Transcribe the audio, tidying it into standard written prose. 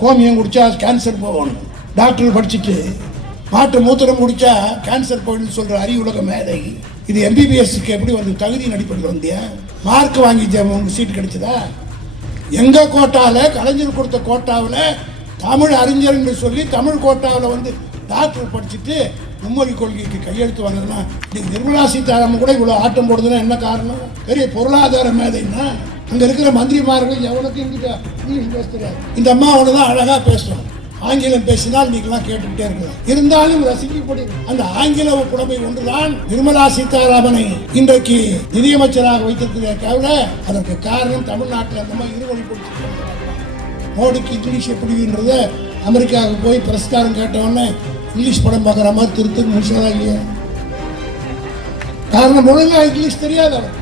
கோமியம் குடிச்சா கேன்சர் போகணும், டாக்டர் படிச்சுட்டு மாட்டு மூத்திரம் குடிச்சா கேன்சர் போயிடுன்னு சொல்ற அறிவுலக மேதை. இது எம்பிபிஎஸ்க்கு எப்படி வந்து தகுதியின் அடிப்படையில் வந்தியா? மார்க் வாங்கி உங்களுக்கு சீட் கிடைச்சதா? எங்க கோட்டாவில், கலைஞர் கொடுத்த கோட்டாவில் தமிழ் அறிஞர் என்று சொல்லி தமிழ் கோட்டாவில் வந்து டாக்டர் படிச்சுட்டு மும்மொழி கொள்கைக்கு கையெழுத்து வாங்கினா நிர்மலா சீதாராமன் கூட இவ்வளோ ஆட்டம் போடுதுன்னா என்ன காரணம்? பெரிய பொருளாதார மேதைன்னா அங்கே இருக்கிற மந்திரிமார்கள் எவனுக்கு இங்கிலீஷ் பேச தெரியாது. இந்த அம்மா அவனு தான் அழகாக பேசுவாங்க. ஆங்கிலம் பேசினால் நீங்களாம் கேட்டுக்கிட்டே இருக்கலாம். இருந்தாலும் ரசிக்கப்படி அந்த ஆங்கில புலமை ஒன்றுதான் நிர்மலா சீதாராமனை இன்றைக்கு நிதியமைச்சராக வைத்திருக்கிறதே தவிர அதற்கு காரணம் தமிழ்நாட்டில் அந்த மாதிரி இருவழி கொடுத்து மோடிக்கு இங்கிலீஷ் எப்படின்றத அமெரிக்காவுக்கு போய் பிரஸ்காரம் கேட்டவொடனே இங்கிலீஷ் படம் பார்க்குற மாதிரி திருத்தம் முடிச்சதா இல்லையா? காரணம் ஒழுங்கா இங்கிலீஷ் தெரியாதவன்.